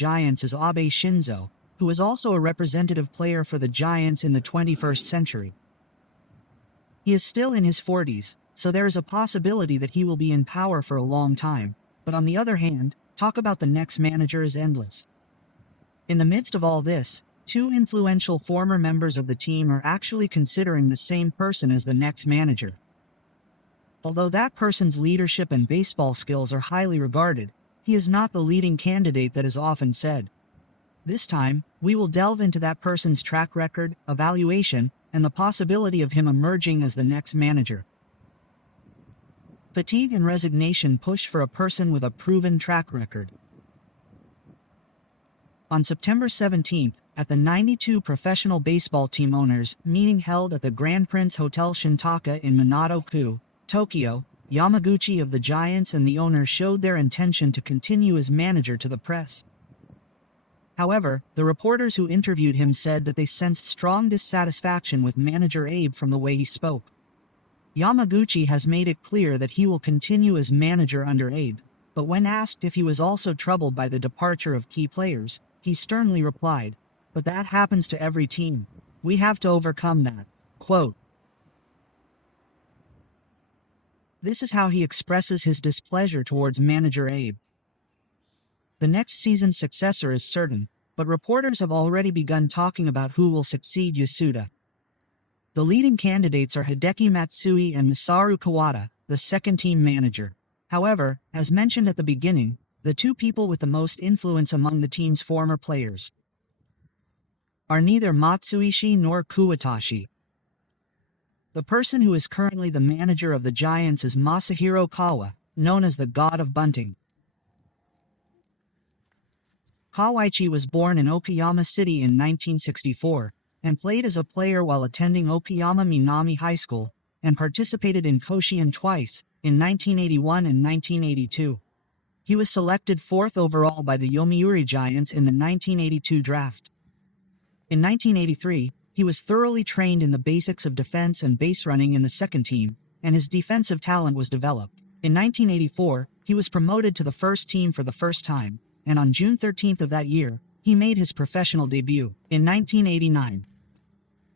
Giants is Abe Shinzo, who is also a representative player for the Giants in the 21st century. He is still in his 40s, so there is a possibility that he will be in power for a long time, but on the other hand, talk about the next manager is endless. In the midst of all this, two influential former members of the team are actually considering the same person as the next manager. Although that person's leadership and baseball skills are highly regarded, he is not the leading candidate that is often said. This time, we will delve into that person's track record, evaluation, and the possibility of him emerging as the next manager. Fatigue and resignation push for a person with a proven track record. On September 17th, at the 92 professional baseball team owners meeting held at the Grand Prince Hotel Shintaka in Minato-ku, Tokyo, Yamaguchi of the Giants and the owner showed their intention to continue as manager to the press. However, the reporters who interviewed him said that they sensed strong dissatisfaction with manager Abe from the way he spoke. Yamaguchi has made it clear that he will continue as manager under Abe, but when asked if he was also troubled by the departure of key players, he sternly replied, "But that happens to every team. We have to overcome that." Quote. This is how he expresses his displeasure towards manager Abe. The next season's successor is certain, but reporters have already begun talking about who will succeed Yasuda. The leading candidates are Hideki Matsui and Masaru Kawada, the second-team manager. However, as mentioned at the beginning, the two people with the most influence among the team's former players are neither Matsuishi nor Kuwatashi. The person who is currently the manager of the Giants is Masahiro Kawa, known as the God of Bunting. Kawaichi was born in Okayama City in 1964, and played as a player while attending Okayama Minami High School, and participated in Koshien twice, in 1981 and 1982. He was selected 4th overall by the Yomiuri Giants in the 1982 draft. In 1983, he was thoroughly trained in the basics of defense and base running in the second team, and his defensive talent was developed. In 1984, he was promoted to the first team for the first time, and on June 13th of that year, he made his professional debut. In 1989,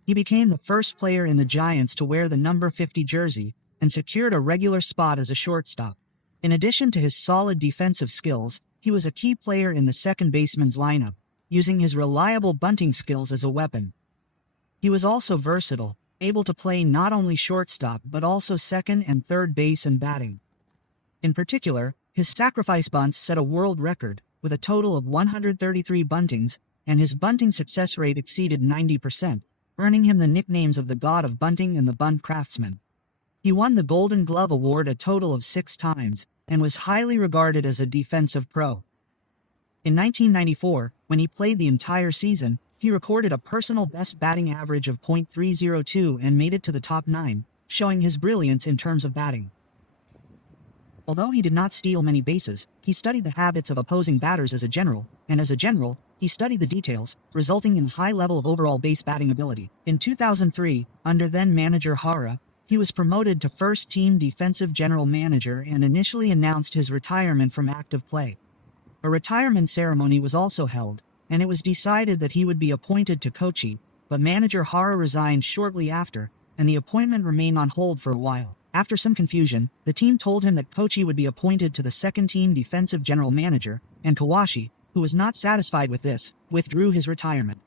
he became the first player in the Giants to wear the number 50 jersey, and secured a regular spot as a shortstop. In addition to his solid defensive skills, he was a key player in the second baseman's lineup, using his reliable bunting skills as a weapon. He was also versatile, able to play not only shortstop but also second and third base and batting. In particular, his sacrifice bunts set a world record, with a total of 133 buntings, and his bunting success rate exceeded 90%, earning him the nicknames of the God of Bunting and the Bunt Craftsman. He won the Golden Glove Award a total of 6 times, and was highly regarded as a defensive pro. In 1994, when he played the entire season, he recorded a personal best batting average of .302 and made it to the top 9, showing his brilliance in terms of batting. Although he did not steal many bases, he studied the habits of opposing batters as a general, and as a general, he studied the details, resulting in a high level of overall base batting ability. In 2003, under then-manager Hara, he was promoted to first-team defensive general manager and initially announced his retirement from active play. A retirement ceremony was also held, and it was decided that he would be appointed to Kochi, but manager Hara resigned shortly after, and the appointment remained on hold for a while. After some confusion, the team told him that Kochi would be appointed to the second-team defensive general manager, and Kawashi, who was not satisfied with this, withdrew his retirement.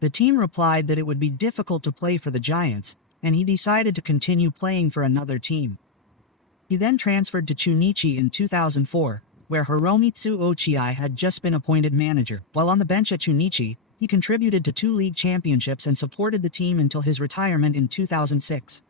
The team replied that it would be difficult to play for the Giants, and he decided to continue playing for another team. He then transferred to Chunichi in 2004, where Hiromitsu Ochiai had just been appointed manager. While on the bench at Chunichi, he contributed to 2 league championships and supported the team until his retirement in 2006.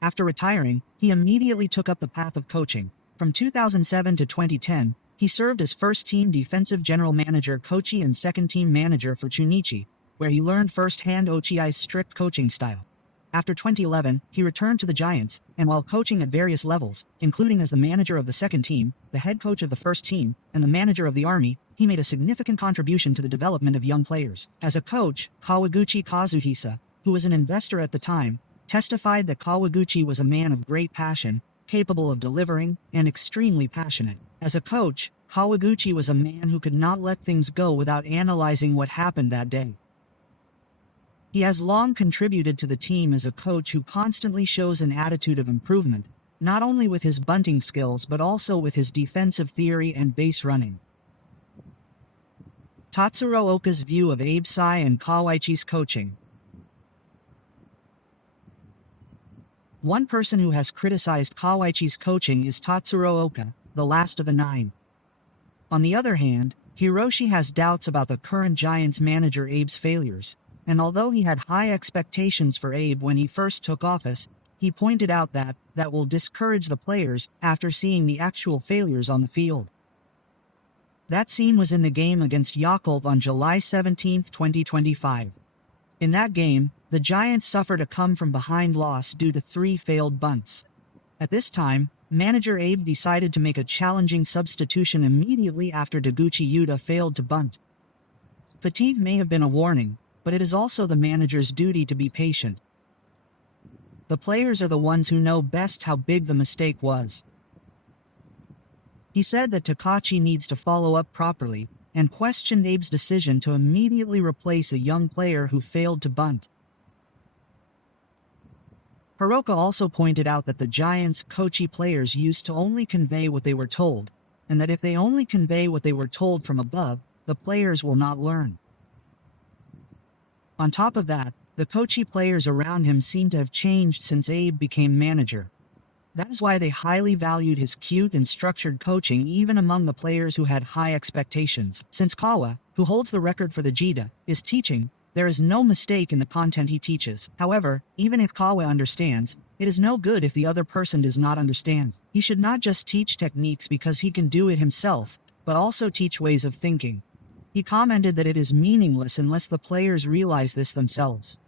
After retiring, he immediately took up the path of coaching. From 2007 to 2010, he served as first-team defensive general manager Kochi and second-team manager for Chunichi, where he learned firsthand Ochiai's strict coaching style. After 2011, he returned to the Giants, and while coaching at various levels, including as the manager of the second team, the head coach of the first team, and the manager of the Army, he made a significant contribution to the development of young players. As a coach, Kawaguchi Kazuhisa, who was an investor at the time, testified that Kawaguchi was a man of great passion, capable of delivering, and extremely passionate. As a coach, Kawaguchi was a man who could not let things go without analyzing what happened that day. He has long contributed to the team as a coach who constantly shows an attitude of improvement, not only with his bunting skills but also with his defensive theory and base running. Tatsuro Oka's view of Abe Sai and Kawaichi's coaching. One person who has criticized Kawaichi's coaching is Tatsuro Oka, the last of the nine. On the other hand, Hiroshi has doubts about the current Giants manager Abe's failures, and although he had high expectations for Abe when he first took office, he pointed out that will discourage the players after seeing the actual failures on the field. That scene was in the game against Yakult on July 17, 2025. In that game, the Giants suffered a come-from-behind loss due to 3 failed bunts. At this time, manager Abe decided to make a challenging substitution immediately after Taguchi Yuta failed to bunt. Fatigue may have been a warning, but it is also the manager's duty to be patient. The players are the ones who know best how big the mistake was. He said that Takachi needs to follow up properly, and questioned Abe's decision to immediately replace a young player who failed to bunt. Hiroka also pointed out that the Giants' Kochi players used to only convey what they were told, and that if they only convey what they were told from above, the players will not learn. On top of that, the Kochi players around him seem to have changed since Abe became manager. That is why they highly valued his cute and structured coaching even among the players who had high expectations. Since Kawa, who holds the record for the Jita, is teaching, there is no mistake in the content he teaches. However, even if Kawa understands, it is no good if the other person does not understand. He should not just teach techniques because he can do it himself, but also teach ways of thinking. He commented that it is meaningless unless the players realize this themselves.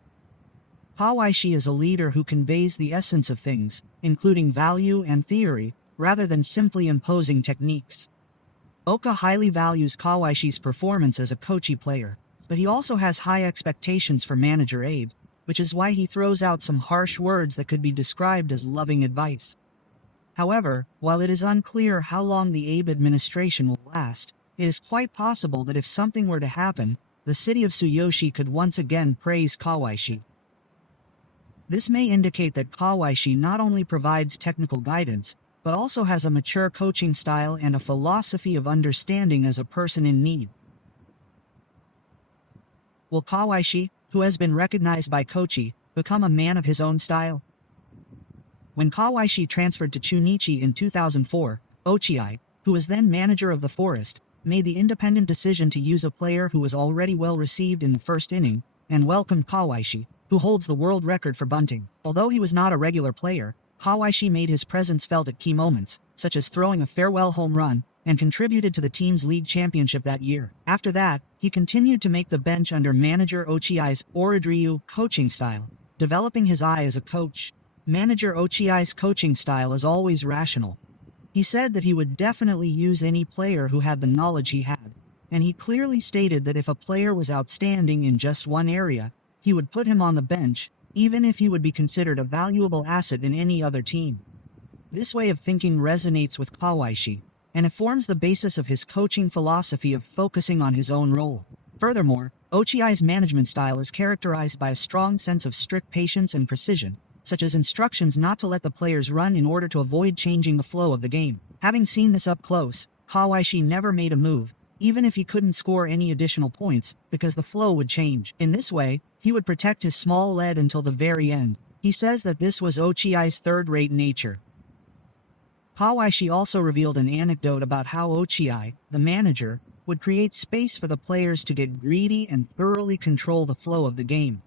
Kawaishi is a leader who conveys the essence of things, including value and theory, rather than simply imposing techniques. Oka highly values Kawaishi's performance as a Kochi player, but he also has high expectations for manager Abe, which is why he throws out some harsh words that could be described as loving advice. However, while it is unclear how long the Abe administration will last, it is quite possible that if something were to happen, the city of Tsuyoshi could once again praise Kawaishi. This may indicate that Kawaishi not only provides technical guidance, but also has a mature coaching style and a philosophy of understanding as a person in need. Will Kawaishi, who has been recognized by Kochi, become a man of his own style? When Kawaishi transferred to Chunichi in 2004, Ochiai, who was then manager of the Forest, made the independent decision to use a player who was already well received in the first inning, and welcomed Kawaishi, who holds the world record for bunting. Although he was not a regular player, Kawaishi made his presence felt at key moments, such as throwing a farewell home run, and contributed to the team's league championship that year. After that, he continued to make the bench under manager Ochiai's Oradryu coaching style, developing his eye as a coach. Manager Ochiai's coaching style is always rational. He said that he would definitely use any player who had the knowledge he had, and he clearly stated that if a player was outstanding in just one area, he would put him on the bench, even if he would be considered a valuable asset in any other team. This way of thinking resonates with Kawaishi, and it forms the basis of his coaching philosophy of focusing on his own role. Furthermore, Ochiai's management style is characterized by a strong sense of strict patience and precision, such as instructions not to let the players run in order to avoid changing the flow of the game. Having seen this up close, Kawaishi never made a move, even if he couldn't score any additional points, because the flow would change. In this way, he would protect his small lead until the very end. He says that this was Ochiai's third-rate nature. Kawaishi also revealed an anecdote about how Ochiai, the manager, would create space for the players to get greedy and thoroughly control the flow of the game.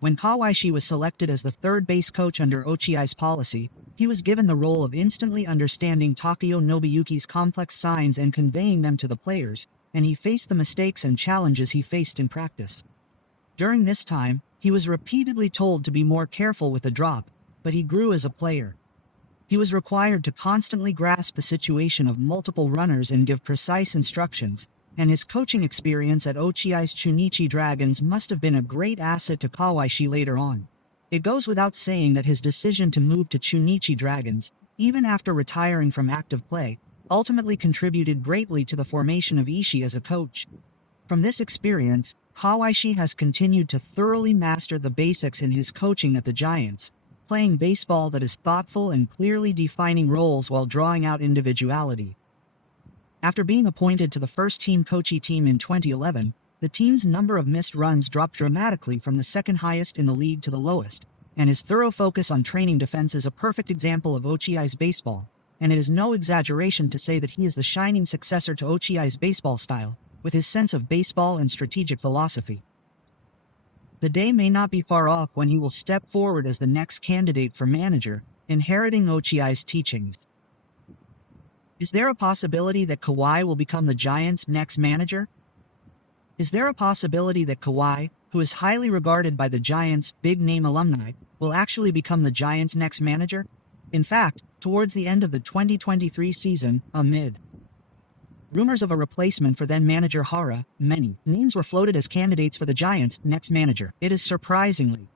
When Kawaishi was selected as the third base coach under Ochiai's policy, he was given the role of instantly understanding Takeo Nobuyuki's complex signs and conveying them to the players, and he faced the mistakes and challenges he faced in practice. During this time, he was repeatedly told to be more careful with the drop, but he grew as a player. He was required to constantly grasp the situation of multiple runners and give precise instructions, and his coaching experience at Ochiai's Chunichi Dragons must have been a great asset to Kawaishi later on. It goes without saying that his decision to move to Chunichi Dragons, even after retiring from active play, ultimately contributed greatly to the formation of Ishii as a coach. From this experience, Kawaishi has continued to thoroughly master the basics in his coaching at the Giants, playing baseball that is thoughtful and clearly defining roles while drawing out individuality. After being appointed to the first-team Kochi team in 2011, the team's number of missed runs dropped dramatically from the second highest in the league to the lowest, and his thorough focus on training defense is a perfect example of Ochiai's baseball, and it is no exaggeration to say that he is the shining successor to Ochiai's baseball style, with his sense of baseball and strategic philosophy. The day may not be far off when he will step forward as the next candidate for manager, inheriting Ochiai's teachings. Is there a possibility that Kawhi will become the Giants' next manager? Is there a possibility that Kawhi, who is highly regarded by the Giants' big-name alumni, will actually become the Giants' next manager? In fact, towards the end of the 2023 season, amid rumors of a replacement for then-manager Hara, many names were floated as candidates for the Giants' next manager. It is surprisingly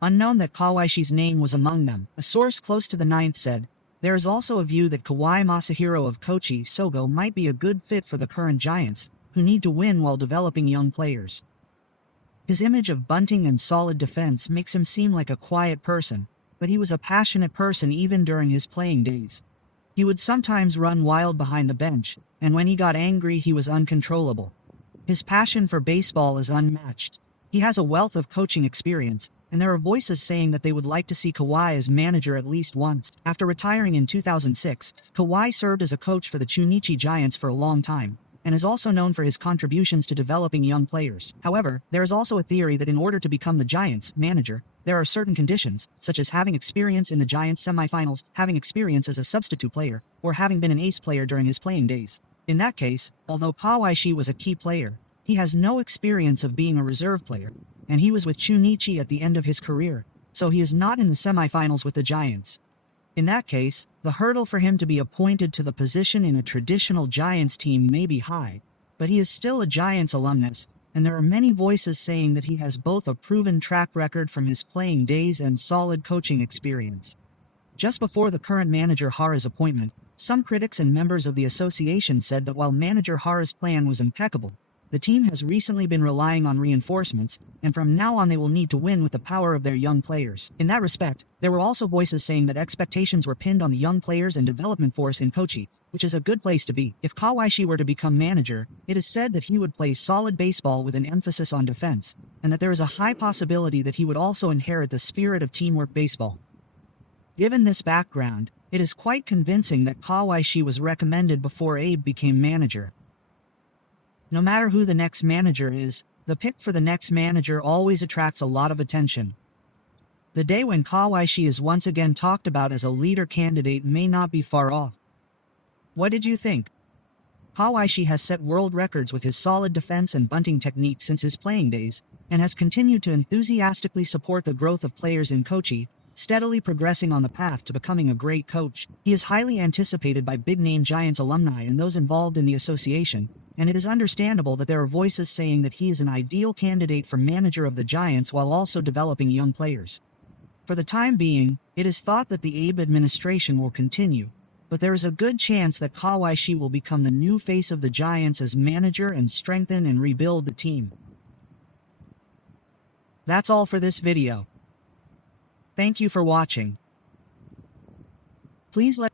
unknown that Kawaishi's name was among them. A source close to the ninth said, "There is also a view that Kawhi Masahiro of Kochi Sogo might be a good fit for the current Giants, who need to win while developing young players." His image of bunting and solid defense makes him seem like a quiet person, but he was a passionate person even during his playing days. He would sometimes run wild behind the bench, and when he got angry he was uncontrollable. His passion for baseball is unmatched. He has a wealth of coaching experience, and there are voices saying that they would like to see Kawhi as manager at least once. After retiring in 2006, Kawhi served as a coach for the Chunichi Giants for a long time, and is also known for his contributions to developing young players. However, there is also a theory that in order to become the Giants' manager, there are certain conditions, such as having experience in the Giants' semifinals, having experience as a substitute player, or having been an ace player during his playing days. In that case, although Kawaishi was a key player, he has no experience of being a reserve player, and he was with Chunichi at the end of his career, so he is not in the semifinals with the Giants. In that case, the hurdle for him to be appointed to the position in a traditional Giants team may be high, but he is still a Giants alumnus, and there are many voices saying that he has both a proven track record from his playing days and solid coaching experience. Just before the current manager Hara's appointment, some critics and members of the association said that while manager Hara's plan was impeccable, the team has recently been relying on reinforcements, and from now on they will need to win with the power of their young players. In that respect, there were also voices saying that expectations were pinned on the young players and development force in Kochi, which is a good place to be. If Kawaishi were to become manager, it is said that he would play solid baseball with an emphasis on defense, and that there is a high possibility that he would also inherit the spirit of teamwork baseball. Given this background, it is quite convincing that Kawaishi was recommended before Abe became manager. No matter who the next manager is, the pick for the next manager always attracts a lot of attention. The day when Kawaishi is once again talked about as a leader candidate may not be far off. What did you think? Kawaishi has set world records with his solid defense and bunting technique since his playing days, and has continued to enthusiastically support the growth of players in Kochi, steadily progressing on the path to becoming a great coach. He is highly anticipated by big-name Giants alumni and those involved in the association, and it is understandable that there are voices saying that he is an ideal candidate for manager of the Giants while also developing young players. For the time being, it is thought that the Abe administration will continue, but there is a good chance that Kawaishi will become the new face of the Giants as manager and strengthen and rebuild the team. That's all for this video. Thank you for watching. Please let